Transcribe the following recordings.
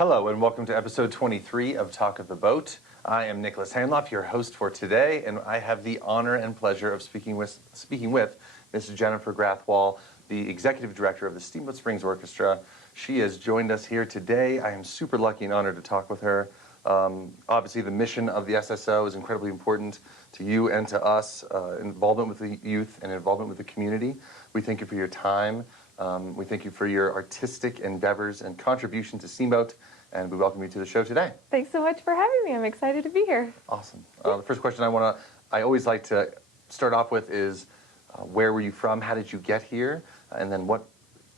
Hello and welcome to episode 23 of Talk of the Boat. I am Nicholas Handloff, your host for today, and I have the honor and pleasure of speaking with Miss Jennifer Grathwohl, the Executive Director of the Steamboat Springs Orchestra. She has joined us here today. I am super lucky and honored to talk with her. Obviously, the mission of the SSO is incredibly important to you and to us, involvement with the youth and involvement with the community. We thank you for your time. We thank you for your artistic endeavors and contribution to Steamboat, and we welcome you to the show today. Thanks so much for having me. I'm excited to be here. Awesome. The first question I always like to start off with is, where were you from? How did you get here? And then what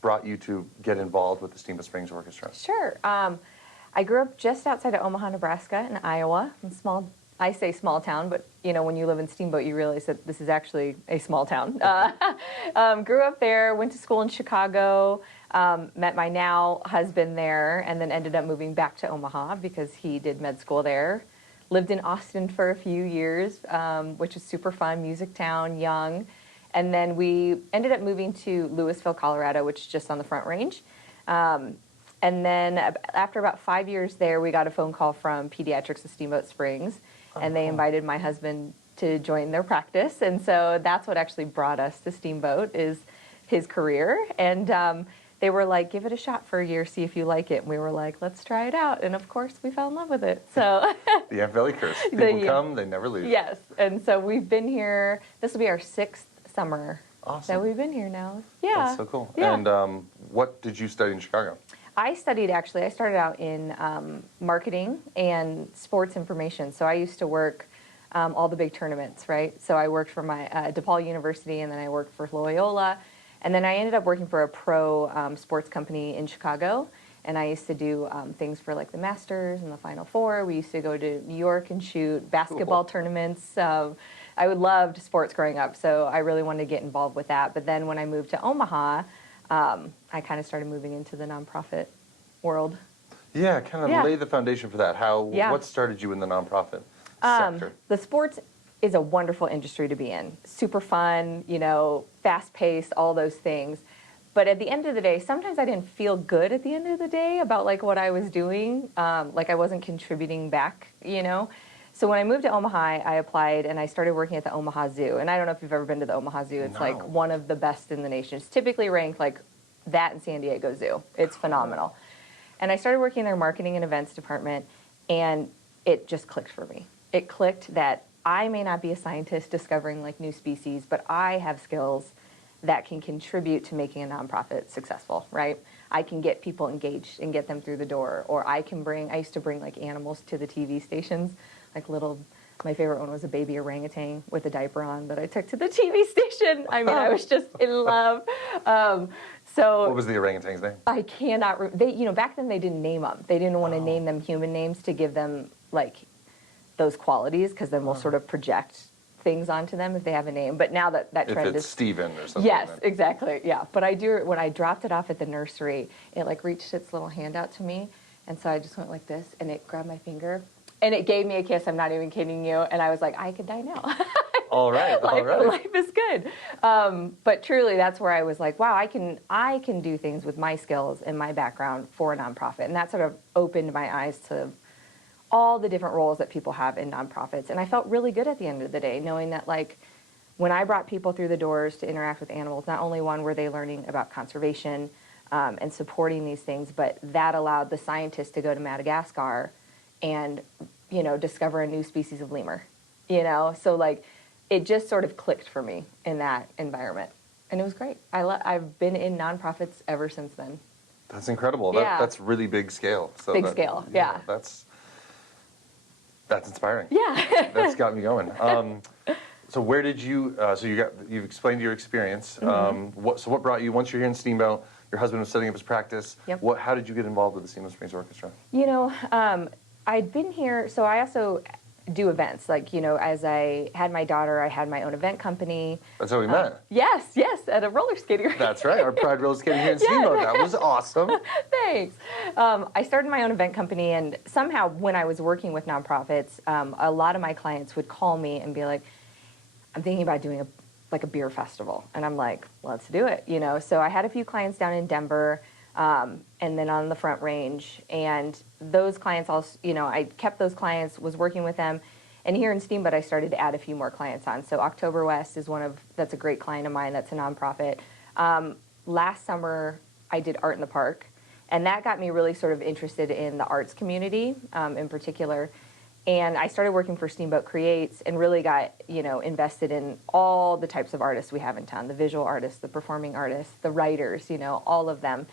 brought you to get involved with the Steamboat Springs Orchestra? Sure. I grew up just outside of Omaha, Nebraska, in Iowa. I say small town, but you know, when you live in Steamboat, you realize that this is actually a small town. Grew up there, went to school in Chicago, met my now husband there, and then ended up moving back to Omaha because he did med school there. Lived in Austin for a few years, which is super fun, music town, young. And then we ended up moving to Louisville, Colorado, which is just on the Front Range. And then after about 5 years there, we got a phone call from Pediatrics of Steamboat Springs, and they invited my husband to join their practice. And so that's what actually brought us to Steamboat, is his career. And they were like, give it a shot for a year, see if you like it. And we were like, let's try it out. And of course, we fell in love with it. So the Aunt Valley curse. People come, they never leave. Yes. And so we've been here, this will be our 6th summer. Awesome. So we've been here now. Yeah. That's so cool. Yeah. And what did you study in Chicago? I started out in marketing and sports information. So I used to work all the big tournaments, right? So I worked for my DePaul University, and then I worked for Loyola. And then I ended up working for a pro sports company in Chicago. And I used to do things for like the Masters and the Final Four. We used to go to New York and shoot basketball tournaments. I loved sports growing up, so I really wanted to get involved with that. But then when I moved to Omaha, I kind of started moving into the nonprofit world. Yeah, kind of lay the foundation for that. What started you in the nonprofit sector? The sports is a wonderful industry to be in. Super fun, you know, fast-paced, all those things. But at the end of the day, sometimes I didn't feel good at the end of the day about like what I was doing, like I wasn't contributing back, you know. So when I moved to Omaha, I applied and I started working at the Omaha Zoo. And I don't know if you've ever been to the Omaha Zoo. It's like one of the best in the nation. It's typically ranked like that in San Diego Zoo. It's phenomenal. And I started working in their marketing and events department, and it just clicked for me. It clicked that I may not be a scientist discovering like new species, but I have skills that can contribute to making a nonprofit successful, right? I can get people engaged and get them through the door, or I used to bring like animals to the TV stations, like my favorite one was a baby orangutan with a diaper on that I took to the TV station. I mean, I was just in love. So what was the orangutan's name? I cannot, back then they didn't name them. They didn't want to name them human names to give them like those qualities, because then we'll sort of project things onto them if they have a name. But now that trend if it's is Steven or something. Yes, exactly. Yeah. But I do, when I dropped it off at the nursery, it like reached its little hand out to me, and so I just went like this, and it grabbed my finger, and it gave me a kiss. I'm not even kidding you. And I was like, I could die now. All right. Life is good. But truly, that's where I was like, wow, I can do things with my skills and my background for a nonprofit, and that sort of opened my eyes to all the different roles that people have in nonprofits. And I felt really good at the end of the day, knowing that like when I brought people through the doors to interact with animals, not only were they learning about conservation and supporting these things, but that allowed the scientists to go to Madagascar and, discover a new species of lemur, So like it just sort of clicked for me in that environment. And it was great. I've been in nonprofits ever since then. That's incredible. Yeah. That's really big scale. So big scale, yeah. That's inspiring. Yeah. That's got me going. So where did you? You've explained your experience. What brought you once you're here in Steamboat? Your husband was setting up his practice. Yep. How did you get involved with the Steamboat Springs Orchestra? I'd been here, so I also do events. Like, as I had my daughter, I had my own event company. That's how we met. Yes, at a roller skating rink. That's right, our Pride roller skating here in Steamboat. That was awesome. Thanks. I started my own event company, and somehow when I was working with nonprofits, a lot of my clients would call me and be like, I'm thinking about doing a beer festival. And I'm like, let's do it, So I had a few clients down in Denver. and then on the Front Range. And those clients also, I kept those clients, was working with them. And here in Steamboat, I started to add a few more clients on. So October West is that's a great client of mine. That's a nonprofit. Last summer, I did Art in the Park. And that got me really sort of interested in the arts community in particular. And I started working for Steamboat Creates and really got, invested in all the types of artists we have in town, the visual artists, the performing artists, the writers, all of them.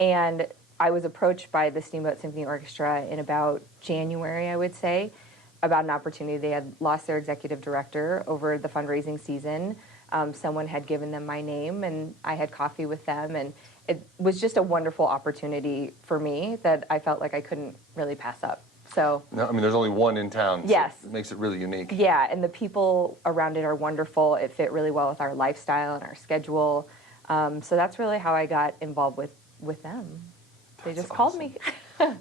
And I was approached by the Steamboat Symphony Orchestra in about January, I would say, about an opportunity. They had lost their executive director over the fundraising season. Someone had given them my name, and I had coffee with them, and it was just a wonderful opportunity for me that I felt like I couldn't really pass up. So, no, I mean, there's only one in town. Yes. So it makes it really unique. Yeah, and the people around it are wonderful. It fit really well with our lifestyle and our schedule. So that's really how I got involved with them. They just called me.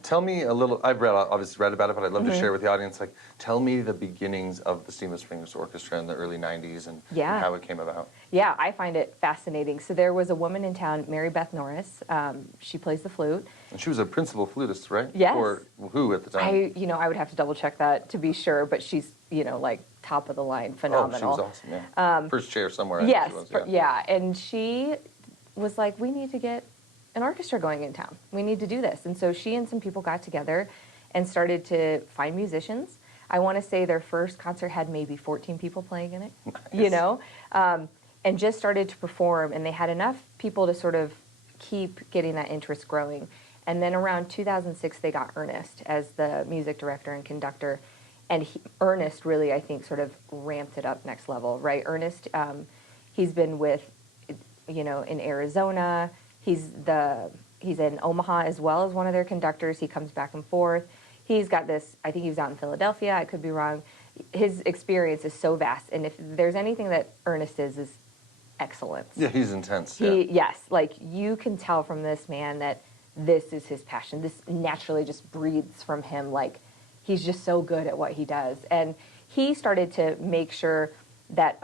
Tell me a little, I've obviously read about it, but I'd love to share with the audience, tell me the beginnings of the Steamboat Springs Orchestra in the early 90s and how it came about. Yeah, I find it fascinating. So there was a woman in town, Mary Beth Norris. She plays the flute. And she was a principal flutist, right? Yes. Or who at the time? I would have to double check that to be sure, but she's, like top of the line, phenomenal. Oh, she was awesome, yeah. First chair somewhere. Yes, she was, and she was like, we need to get an orchestra going in town. We need to do this. And so she and some people got together and started to find musicians. I want to say their first concert had maybe 14 people playing in it, nice. And just started to perform. And they had enough people to sort of keep getting that interest growing. And then around 2006, they got Ernest as the music director and conductor. And Ernest really, I think, sort of ramped it up next level, right? Ernest, he's been with, in Arizona. He's in Omaha as well as one of their conductors. He comes back and forth. He's got this, I think he was out in Philadelphia, I could be wrong. His experience is so vast. And if there's anything that Ernest is excellence. Yeah, he's intense. Yes, you can tell from this man that this is his passion. This naturally just breathes from him. He's just so good at what he does. And he started to make sure that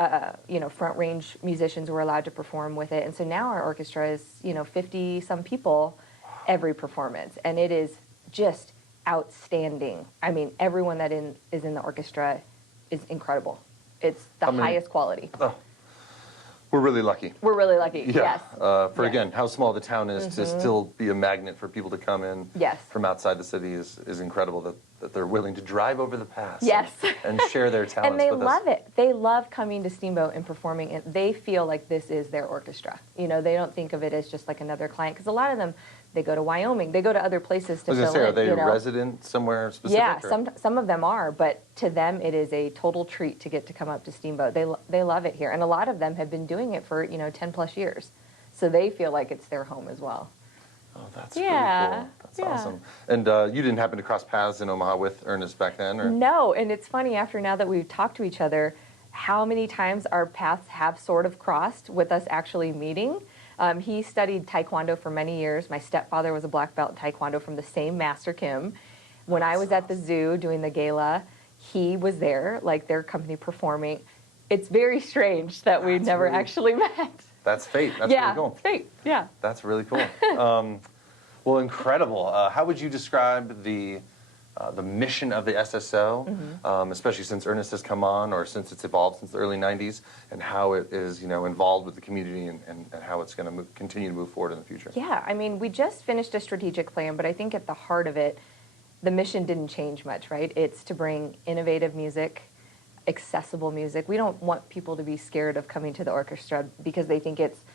Front Range musicians were allowed to perform with it. And so now our orchestra is 50 some people every performance, and it is just outstanding. I mean, everyone that is in the orchestra is incredible. It's the highest quality. Oh, we're really lucky. We're really lucky. Yeah. Yes. Again, how small the town is to still be a magnet for people to come in from outside the city is incredible that they're willing to drive over the pass and share their talents with us. And they love it. They love coming to Steamboat and performing. And they feel like this is their orchestra. They don't think of it as just like another client. Because a lot of them, they go to Wyoming. They go to other places to fill in. Are they resident somewhere specific? Yeah, some of them are. But to them, it is a total treat to get to come up to Steamboat. They love it here. And a lot of them have been doing it for, 10 plus years. So they feel like it's their home as well. Oh, that's pretty cool. That's awesome. And you didn't happen to cross paths in Omaha with Ernest back then? Or? No, and it's funny, now that we've talked to each other, how many times our paths have sort of crossed with us actually meeting. He studied Taekwondo for many years. My stepfather was a black belt in Taekwondo from the same Master Kim. When I was at the zoo doing the gala, he was there, their company performing. It's very strange that we've never actually met. That's fate. That's really cool. It's fate. Yeah. That's really cool. Well, incredible. How would you describe the mission of the SSO, especially since Ernest has come on, or since it's evolved since the early 90s, and how it is, involved with the community and how it's going to continue to move forward in the future? Yeah, I mean, we just finished a strategic plan, but I think at the heart of it, the mission didn't change much, right? It's to bring innovative music, accessible music. We don't want people to be scared of coming to the orchestra because they think it's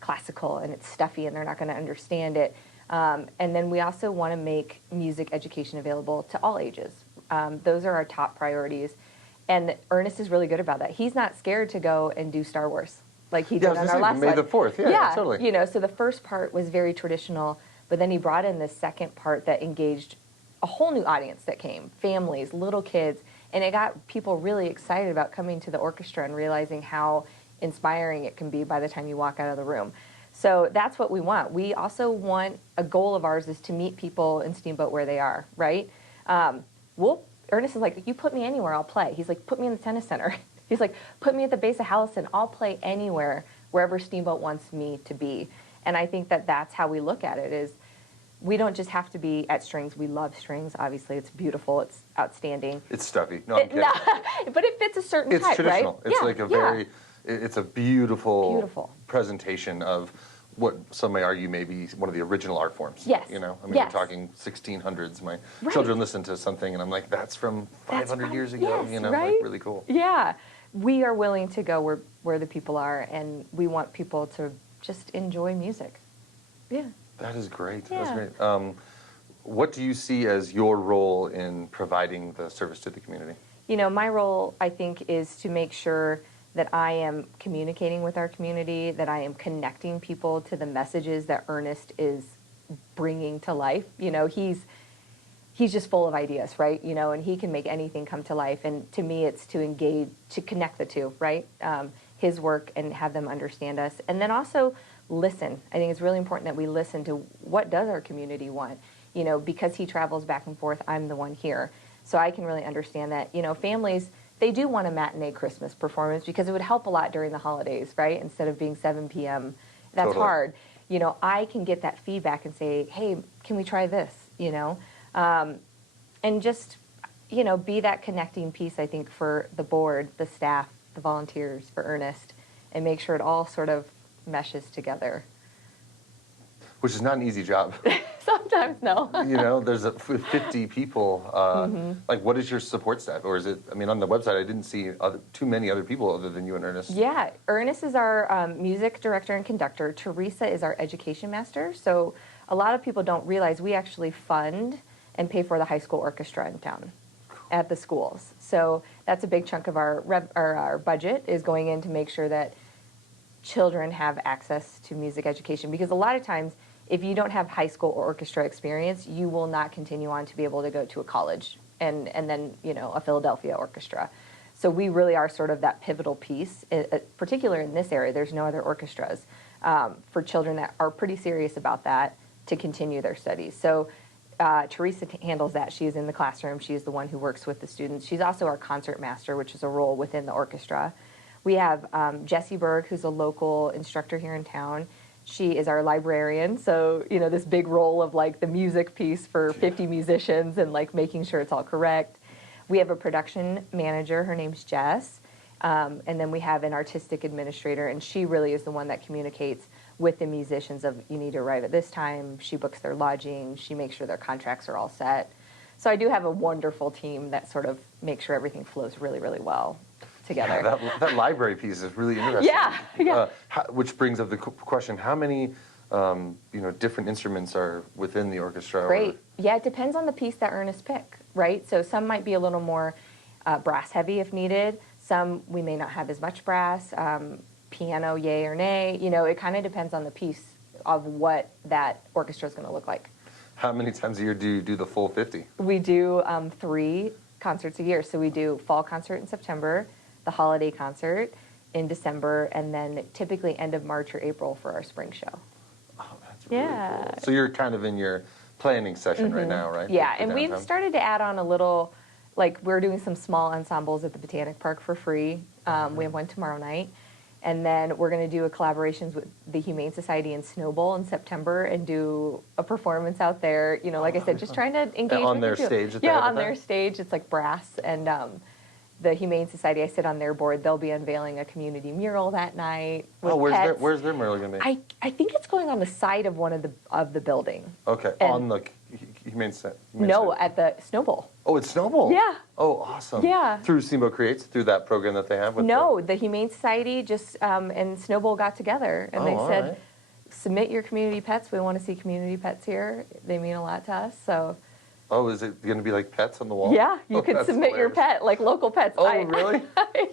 classical and it's stuffy and they're not going to understand it. And then we also want to make music education available to all ages. Those are our top priorities. And Ernest is really good about that. He's not scared to go and do Star Wars like he did on our last one. May the 4th, yeah, totally. So the first part was very traditional, but then he brought in this second part that engaged a whole new audience that came, families, little kids, and it got people really excited about coming to the orchestra and realizing how inspiring it can be by the time you walk out of the room. So that's what we want. We also want, a goal of ours is to meet people in Steamboat where they are, right? Ernest is like, you put me anywhere, I'll play. He's like, put me in the tennis center. He's like, put me at the base of Hallison, I'll play anywhere, wherever Steamboat wants me to be. And I think that that's how we look at it is we don't just have to be at strings. We love strings. Obviously, it's beautiful. It's outstanding. It's stuffy. No, I'm kidding. No, but it fits a certain It's type, traditional. right? It's like a very, it's a beautiful presentation of what some may argue may be one of the original art forms. Yes. You know, I mean, yes. we're talking 1600s. My right. children listen to something, and I'm like, that's from 500 years ago. Yes, you know, right? like really cool. Yeah, we are willing to go where the people are, and we want people to just enjoy music. Yeah. That is great. Yeah. That's great. What do you see as your role in providing the service to the community? You know, my role, I think, is to make sure that I am communicating with our community, that I am connecting people to the messages that Ernest is bringing to life. You know, he's just full of ideas, right? You know, and he can make anything come to life. And to me, it's to engage, to connect the two, right? His work and have them understand us. And then also listen. I think it's really important that we listen to what does our community want. You know, because he travels back and forth, I'm the one here. So I can really understand that, you know, families, they do want a matinee Christmas performance because it would help a lot during the holidays, right? Instead of being 7 p.m. That's totally. hard. You know, I can get that feedback and say, hey, can we try this, you know? And just, you know, be that connecting piece, I think, for the board, the staff, the volunteers, for Ernest, and make sure it all sort of meshes together. Which is not an easy job. Sometimes, no. You know, there's 50 people. Like, what is your support staff? Or is it, I mean, on the website, I didn't see too many other people other than you and Ernest. Yeah, Ernest is our music director and conductor. Teresa is our education master. So a lot of people don't realize we actually fund and pay for the high school orchestra in town at the schools. So that's a big chunk of our budget is going in to make sure that children have access to music education. Because a lot of times, if you don't have high school or orchestra experience, you will not continue on to be able to go to a college and then, you know, a Philadelphia orchestra. So we really are sort of that pivotal piece, particularly in this area. There's no other orchestras for children that are pretty serious about that to continue their studies. So Teresa handles that. She is in the classroom. She is the one who works with the students. She's also our concert master, which is a role within the orchestra. We have Jessie Berg, who's a local instructor here in town. She is our librarian, so, you know, this big role of, like, the music piece for 50 musicians and, like, making sure it's all correct. We have a production manager. Her name's Jess. And then we have an artistic administrator, and she really is the one that communicates with the musicians of, you need to arrive at this time. She books their lodging. She makes sure their contracts are all set. So I do have a wonderful team that sort of makes sure everything flows really, really well together. Yeah, that library piece is really interesting. Yeah. Which brings up the question: how many, you know, different instruments are within the orchestra? Great. Yeah, it depends on the piece that Ernest pick, right? So some might be a little more brass heavy if needed. Some we may not have as much brass. Piano, yay or nay. You know, it kind of depends on the piece of what that orchestra is going to look like. How many times a year do you do the full 50? We do 3 concerts a year. So we do fall concert in September, the holiday concert in December, and then typically end of March or April for our spring show. Oh, that's really cool. So you're kind of in your planning session right now, right? Yeah, and we've started to add on a little, like we're doing some small ensembles at the Botanic Park for free. We have one tomorrow night. And then we're going to do a collaborations with the Humane Society in Snowball in September and do a performance out there. You know, like I said, just trying to engage on with their the stage. Yeah, on their stage. It's like brass. And the Humane Society, I sit on their board. They'll be unveiling a community mural that night. With pets. Where's their mural going to be? I think it's going on the side of one of the building. Okay, and on the Humane Society. No, at the Snowball. Oh, it's Snowball? Yeah. Oh, awesome. Yeah. Through Steamboat Creates, through that program that they have? With the Humane Society just and Snowball got together, and they said, right. submit your community pets. We want to see community pets here. They mean a lot to us, so. Oh, is it going to be like pets on the wall? Yeah, you can submit your pet, like local pets. Oh, really?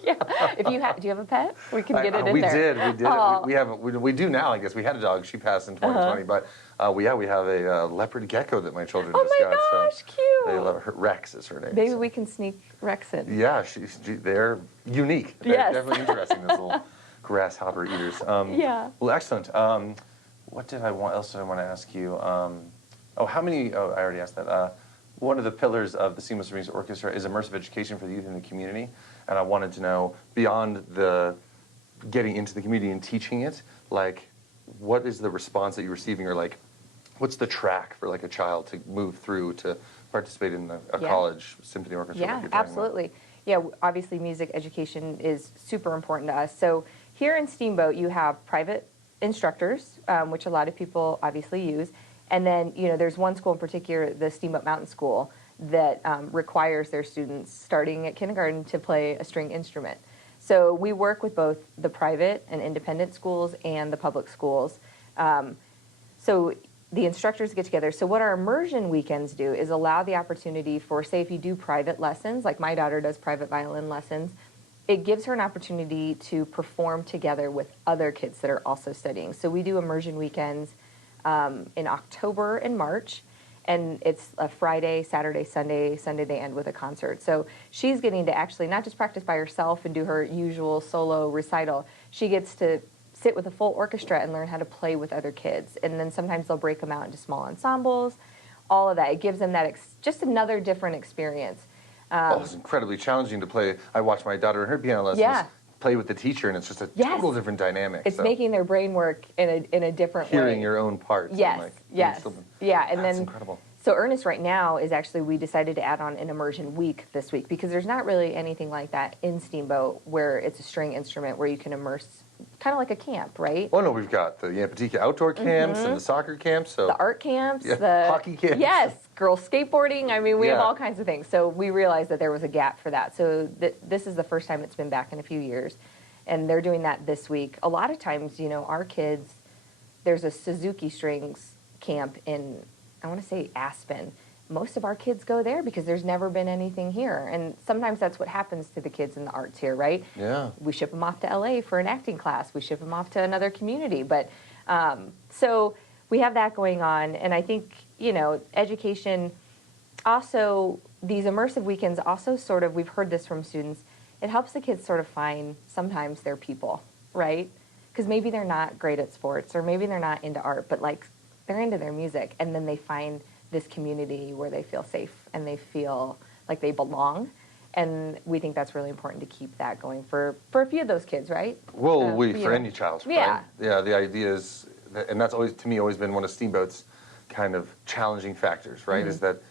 Yeah. If you do you have a pet? We can get it in we there. We did. We do now, I guess. We had a dog. She passed in 2020, but we have a leopard gecko that my children just got. Oh my gosh, so cute. They love her. Rex is her name. Maybe we can sneak Rex in. Yeah, they're unique. They're Yes. definitely interesting, those little grasshopper eaters. Yeah. Well, excellent. What else did I want to ask you? How many, I already asked that. One of the pillars of the Steamboat Springs Orchestra is immersive education for the youth in the community. And I wanted to know, beyond the getting into the community and teaching it, like, what is the response that you're receiving, or like, what's the track for like a child to move through to participate in a college symphony orchestra? Yeah, like you're talking absolutely. About? Yeah, obviously music education is super important to us. So here in Steamboat, you have private instructors, which a lot of people obviously use. And then, there's one school in particular, the Steamboat Mountain School, that requires their students starting at kindergarten to play a string instrument. So we work with both the private and independent schools and the public schools. So the instructors get together. So what our immersion weekends do is allow the opportunity for, say, if you do private lessons, like my daughter does private violin lessons, it gives her an opportunity to perform together with other kids that are also studying. So we do immersion weekends in October and March, and it's a Friday, Saturday, Sunday. Sunday they end with a concert. So she's getting to actually not just practice by herself and do her usual solo recital. She gets to sit with a full orchestra and learn how to play with other kids. And then sometimes they'll break them out into small ensembles, all of that. It gives them that just another different experience. It's incredibly challenging to play. I watch my daughter in her piano lessons play with the teacher, and it's just a total different dynamic. It's making their brain work in a different way. Hearing your own parts. Yes, and and that's then incredible. So Ernest right now is actually, we decided to add on an immersion week this week because there's not really anything like that in Steamboat where it's a string instrument where you can immerse, kind of like a camp, right? Oh no, we've got the Yampatika outdoor camps and the soccer camps. So the art camps, the hockey camps. Yes, girls skateboarding. I mean, we have all kinds of things. So we realized that there was a gap for that. So this is the first time it's been back in a few years. And they're doing that this week. A lot of times, our kids, there's a Suzuki Strings camp in, I want to say Aspen. Most of our kids go there because there's never been anything here. And sometimes that's what happens to the kids in the arts here, right? Yeah. We ship them off to LA for an acting class. We ship them off to another community. But so we have that going on. And I think, education also, these immersive weekends also sort of, we've heard this from students, it helps the kids sort of find sometimes their people, right? Because maybe they're not great at sports or maybe they're not into art, but like they're into their music, and then they find this community where they feel safe and they feel like they belong. And we think that's really important to keep that going for a few of those kids, right? Well, for any child, right? Yeah, the idea is, and that's always, to me, always been one of Steamboat's kind of challenging factors, right? Is that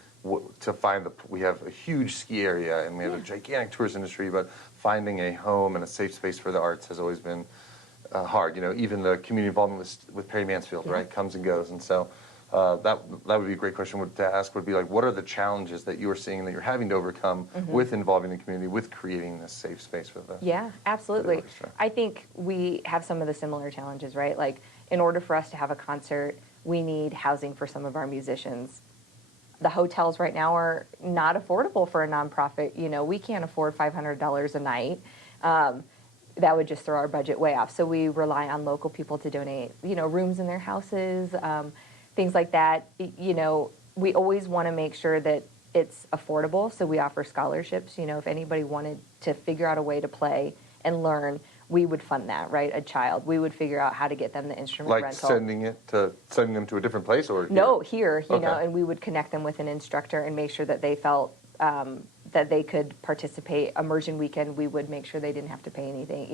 to find we have a huge ski area and we have a gigantic tourist industry, but finding a home and a safe space for the arts has always been hard. Even the community involvement with Perry Mansfield, right, comes and goes. And so that would be a great question to ask, would be like, what are the challenges that you're seeing that you're having to overcome with involving the community, with creating this safe space for the absolutely. I think we have some of the similar challenges, right? Like, in order for us to have a concert, we need housing for some of our musicians. The hotels right now are not affordable for a nonprofit. We can't afford $500 a night. That would just throw our budget way off. So we rely on local people to donate, rooms in their houses, things like that. We always want to make sure that it's affordable. So we offer scholarships. If anybody wanted to figure out a way to play and learn, we would fund that, right? A child, we would figure out how to get them the instrument rental. Like sending them to a different place, or no, here, you know, and we would connect them with an instructor and make sure that they felt that they could participate. Immersion weekend, we would make sure they didn't have to pay anything.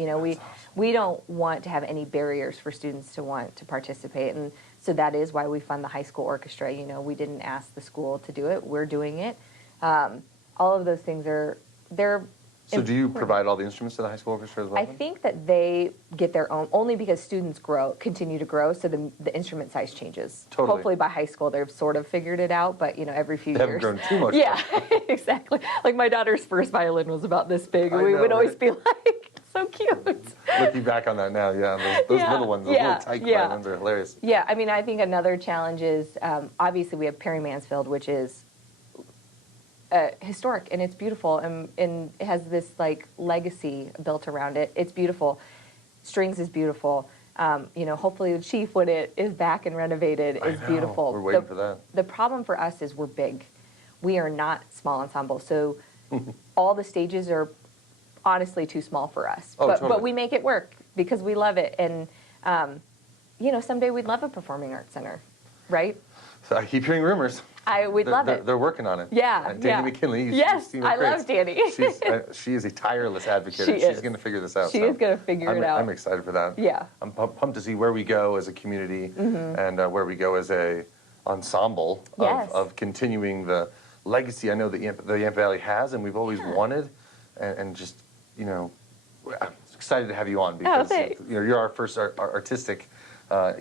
We don't want to have any barriers for students to want to participate, and so that is why we fund the high school orchestra. We didn't ask the school to do it; we're doing it. All of those things they're. So do you provide all the instruments to the high school orchestra as well? I think that they get their own, only because students continue to grow, so the instrument size changes. Totally. Hopefully by high school they've sort of figured it out, but every few they years. Haven't grown too much. Yeah, exactly. Like my daughter's first violin was about this big, and we would always be like, so cute. Looking back on that now, those little ones, those little tight violins are hilarious. Yeah, I mean, I think another challenge is, obviously we have Perry Mansfield, which is historic, and it's beautiful, and it has this like legacy built around it. It's beautiful. Strings is beautiful. Hopefully the Chief, when it is back and renovated, is beautiful. We're waiting for that. The problem for us is we're big. We are not small ensemble, so all the stages are honestly too small for us. But we make it work because we love it, and someday we'd love a performing arts center, right? So I keep hearing rumors. I would love it. They're working on it. Yeah, Danny McKinley. Yes, I love Danny. She is a tireless advocate. She's going to figure this out. She is going to figure it out. I'm excited for that. Yeah. I'm pumped to see where we go as a community and where we go as a ensemble of continuing the legacy I know that the Yampa Valley has and we've always wanted, and just, you know, I'm excited to have you on because you're our first artistic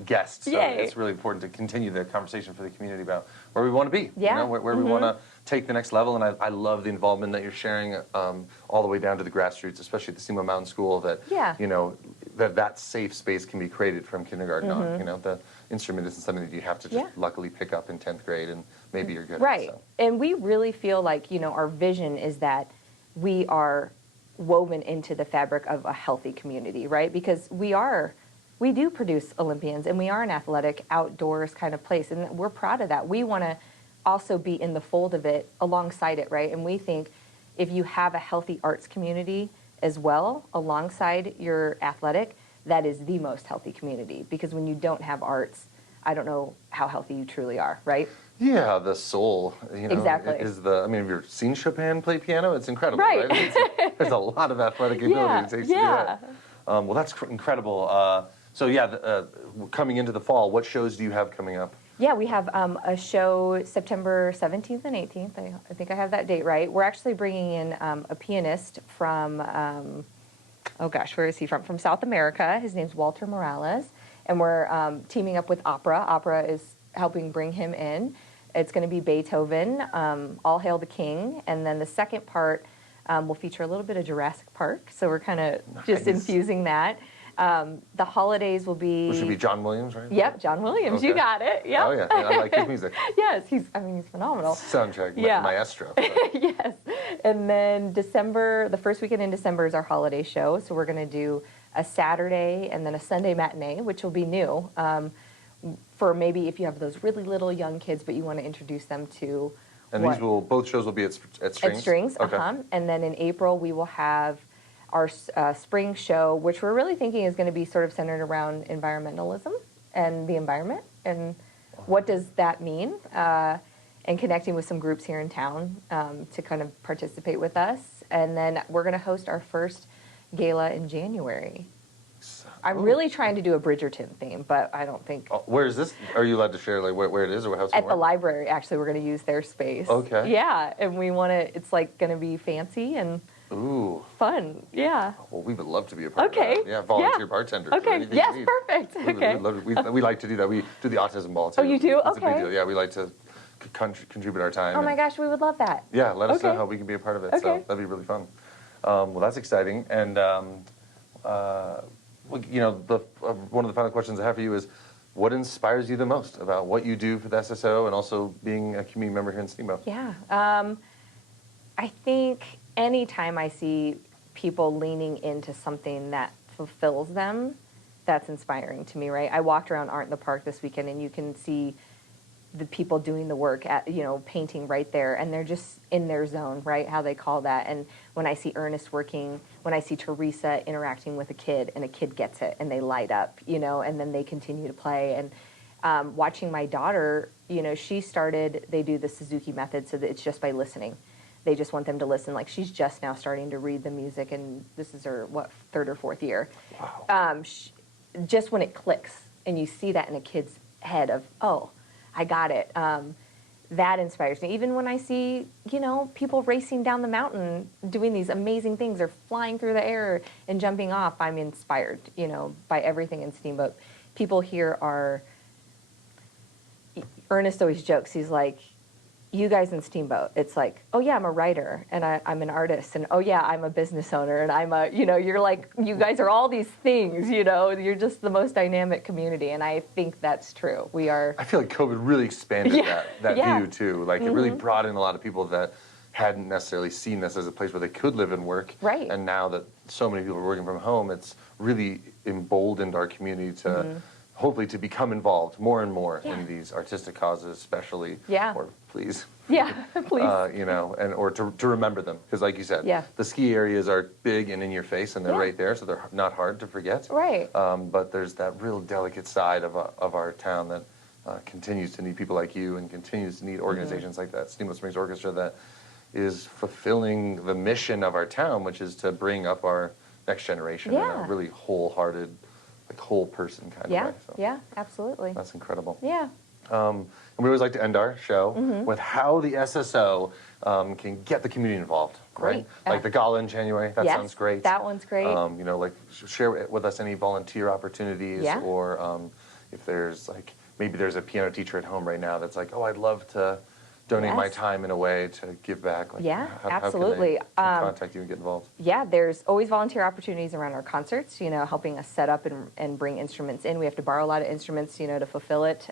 guest, so it's really important to continue the conversation for the community about where we want to be, you know, where we want to take the next level. And I love the involvement that you're sharing all the way down to the grassroots, especially at the SEMA Mountain School, that you know that safe space can be created from kindergarten on. You know, the instrument isn't something that you have to just luckily pick up in 10th grade and maybe you're good at it. So. And we really feel like, you know, our vision is that we are woven into the fabric of a healthy community, right? Because we do produce Olympians, and we are an athletic, outdoors kind of place, and we're proud of that. We want to also be in the fold of it, alongside it, right? And we think if you have a healthy arts community as well, alongside your athletic, that is the most healthy community. Because when you don't have arts, I don't know how healthy you truly are, right? Yeah, the soul, you know, is the. I mean, have you ever seen Chopin play piano? It's incredible, right? There's a lot of athletic ability it takes to do that. Well, that's incredible. So yeah, coming into the fall, what shows do you have coming up? Yeah, we have a show September 17th and 18th. I think I have that date right. We're actually bringing in a pianist from, oh gosh, where is he from? From South America. His name's Walter Morales. And we're teaming up with opera. Opera is helping bring him in. It's going to be Beethoven, All Hail the King. And then the second part will feature a little bit of Jurassic Park. So we're kind of just infusing that. The holidays will be... Which should be John Williams, right? Yep, John Williams. You got it. Yep. Oh, yeah. I like his music. Yes, he's phenomenal. Soundtrack, maestro. Yes. And then December, the first weekend in December is our holiday show. So we're going to do a Saturday and then a Sunday matinee, which will be new. For maybe if you have those really little young kids, but you want to introduce them to... And both shows will be at Strings? At Strings, And then in April, we will have our spring show, which we're really thinking is going to be sort of centered around environmentalism and the environment, and what does that mean, and connecting with some groups here in town to kind of participate with us. And then we're going to host our first gala in January. I'm really trying to do a Bridgerton theme, but I don't think... where is this? Are you allowed to share like where it is or how it's At the library, actually. We're going to use their space. Okay. Yeah, and we want to... It's like going to be fancy and fun. Yeah. Well, we would love to be a part of that. Yeah, volunteer bartenders. Okay. Yes, perfect. Okay. We like to do that. We do the autism ball too. Oh, you do? It's a big deal. Yeah, we like to contribute our time. Oh my gosh, we would love that. Yeah, let us know how we can be a part of it. Okay. So that'd be really fun. Well, that's exciting. And you know, one of the final questions I have for you is, what inspires you the most about what you do for the SSO and also being a community member here in Steamboat? Yeah, I think anytime I see people leaning into something that fulfills them, that's inspiring to me, right? I walked around Art in the Park this weekend, and you can see the people doing the work at, you know, painting right there, and they're just in their zone, right? How they call that. And when I see Ernest working, when I see Teresa interacting with a kid, and a kid gets it, and they light up, you know, and then they continue to play. And watching my daughter, you know, they do the Suzuki method, so that it's just by listening. They just want them to listen. Like, she's just now starting to read the music, and this is her, third or fourth year. Wow. Just when it clicks, and you see that in a kid's head of, oh, I got it. That inspires me. Even when I see, you know, people racing down the mountain, doing these amazing things, or flying through the air and jumping off, I'm inspired, you know, by everything in Steamboat. People here are, Ernest always jokes, he's like, you guys in Steamboat, it's like, oh yeah, I'm a writer, and I'm an artist, and oh yeah, I'm a business owner, and I'm a, you know, you're like, you guys are all these things, you know, you're just the most dynamic community, and I think that's true. We are. I feel like COVID really expanded that view too. Like it really brought in a lot of people that hadn't necessarily seen this as a place where they could live and work. Right. And now that so many people are working from home, it's really emboldened our community to hopefully to become involved more and more in these artistic causes, especially. Yeah. Or please. Yeah, please. You know, and or to remember them, because like you said, the ski areas are big and in your face, and they're right there, so they're not hard to forget. Right. But there's that real delicate side of our town that continues to need people like you and continues to need organizations like that Steamboat Springs Orchestra that is fulfilling the mission of our town, which is to bring up our next generation in a really wholehearted, like whole person kind of way. So yeah, absolutely. that's incredible. Yeah. And we always like to end our show with how the SSO can get the community involved. Great. Right? Like the gala in January. That sounds great. That one's great. You know, like share with us any volunteer opportunities, or if there's like maybe there's a piano teacher at home right now that's like, oh, I'd love to donate my time in a way to give back. Like, absolutely. How can they contact you and get involved? Yeah, there's always volunteer opportunities around our concerts, you know, helping us set up and bring instruments in. We have to borrow a lot of instruments, you know, to fulfill it.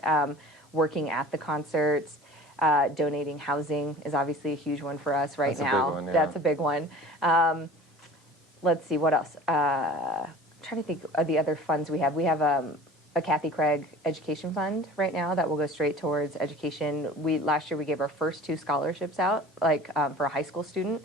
Working at the concerts, donating housing is obviously a huge one for us right now. That's a big one, yeah. That's a big one. Let's see, what else? I'm trying to think of the other funds we have. We have a Kathy Craig Education Fund right now that will go straight towards education. Last year we gave our first 2 scholarships out, like for a high school student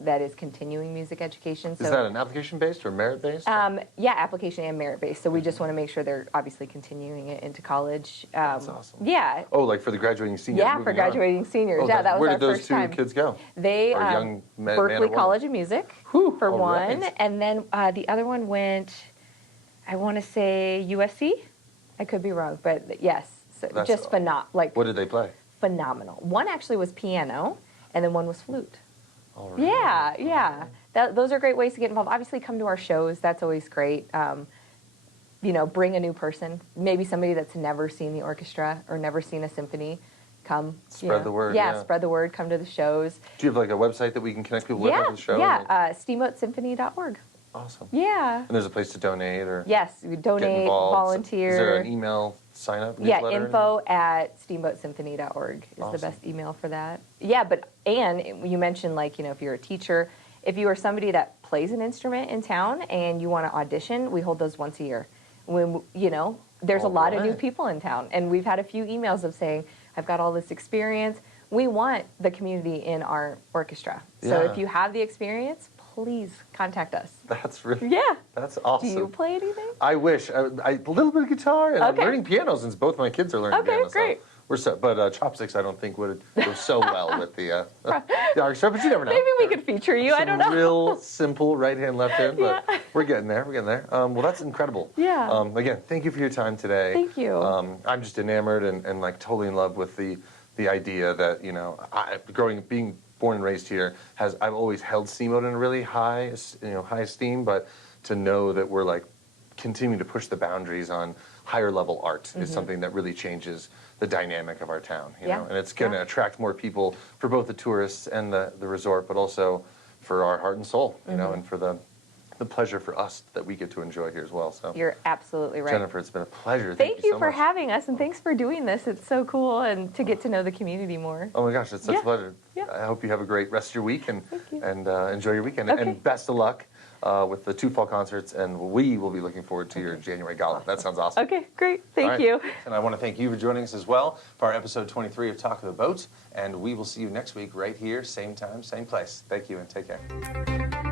that is continuing music education. So, is that an application-based or merit-based? Yeah, application and merit-based. So we just want to make sure they're obviously continuing it into college. That's awesome. Yeah. Oh, like for the graduating seniors? Yeah, for graduating seniors. Oh, yeah, that was our Where first did those time. 2 kids go? They young man or Berkeley woman? College of Music for one, right. and then the other one went, I want to say USC. I could be wrong, but yes, so just like what did they play? Phenomenal. One actually was piano, and then one was flute. All right. Yeah, yeah. Those are great ways to get involved. Obviously, come to our shows. That's always great. You know, bring a new person, maybe somebody that's never seen the orchestra or never seen a symphony. Come. Spread the word. Yeah, spread the word. Come to the shows. Do you have like a website that we can connect people with after the show? Yeah, steamboatsymphony.org. Awesome. Yeah. And there's a place to donate or yes, we donate, get involved. volunteer. Is there an email sign up? Yeah, info@steamboatsymphony.org is the best email for that. Yeah, and you mentioned like, you know, if you're a teacher, if you are somebody that plays an instrument in town and you want to audition, we hold those once a year. When, you know, there's a lot of new people in town, and we've had a few emails of saying, I've got all this experience. We want the community in our orchestra. So if you have the experience, please contact us. That's really that's awesome. Do you play anything? I wish. I a little bit of guitar, and I'm learning piano since both my kids are learning piano. Great. So but chopsticks I don't think would go so well with the orchestra, but you never know. Maybe we could feature you. I don't know. Real simple right hand, left hand, but we're getting there. We're getting there. Well, that's incredible. Yeah. Again, thank you for your time today. Thank you. I'm just enamored and like totally in love with the idea that, you know, being born and raised here, I've always held Steamboat in a really high esteem, but to know that we're like continuing to push the boundaries on higher level art is something that really changes the dynamic of our town, you know, and it's going to attract more people for both the tourists and the resort, but also for our heart and soul, you know, and for the pleasure for us that we get to enjoy here as well. So you're absolutely right. Jennifer, it's been a pleasure. Thank you so for much. having us, and thanks for doing this. It's so cool, and to get to know the community more. Oh my gosh, it's such a pleasure. Yeah. I hope you have a great rest of your week and Thank you. Enjoy your weekend. Okay. And best of luck with the 2 fall concerts, and we will be looking forward to your January gala. That sounds awesome. Okay, great. Thank right. you. And I want to thank you for joining us as well for our episode 23 of Talk of the Boat, and we will see you next week right here, same time, same place. Thank you, and take care.